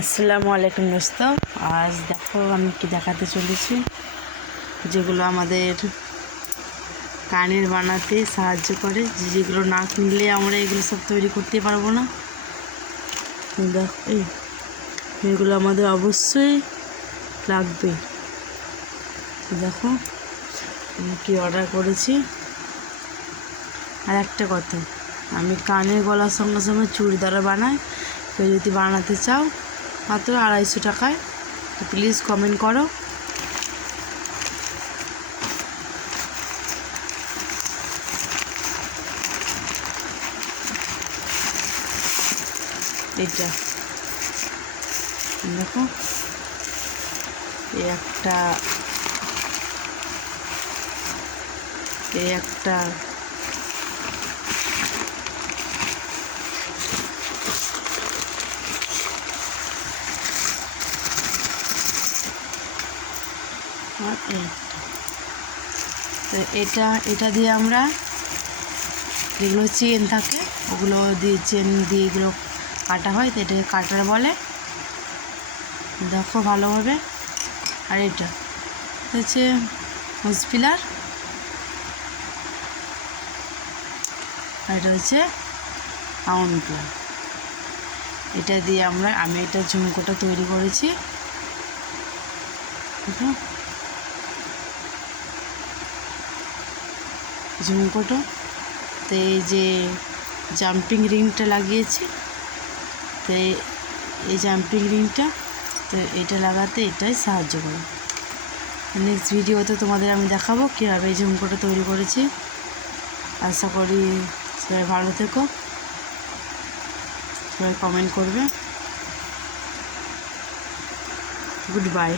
আসসালামু আলাইকুম দোস্ত। আজ দেখো আমি কি দেখাতে চলেছি, যেগুলো আমাদের কানের বানাতে সাহায্য করে, যেগুলো না কিনলে আমরা এগুলো সব তৈরি করতে পারবো না। দেখো এগুলো আমাদের অবশ্যই লাগবে। দেখো আমি কি অর্ডার করেছি। আর একটা কথা, আমি কানের গলার সঙ্গে সঙ্গে চুড়িদারও বানাই। কেউ যদি বানাতে চাও মাত্র 250 টাকায়, তো প্লিজ কমেন্ট করো। এটা দেখো, এই একটা আর এটা দিয়ে আমরা যেগুলো চেন থাকে ওগুলো দিয়ে চেন দিয়ে এগুলো কাটা হয়, তো এটাকে কাটার বলে। দেখো ভালোভাবে। আর এটা হচ্ছে হোস পিলার, আর এটা হচ্ছে পাউন্ড পিলার। এটা দিয়ে আমি এটা ঝুমকোটা তৈরি করেছি। ঝুমকোটা তো এই যে জাম্পিং রিংটা লাগিয়েছি, তো এই জাম্পিং রিংটা তো এটা লাগাতে এটাই সাহায্য করে। নেক্সট ভিডিওতে তোমাদের আমি দেখাবো কীভাবে এই ঝুমকোটা তৈরি করেছি। আশা করি সবাই ভালো থেকো, সবাই কমেন্ট করবে। Good bye.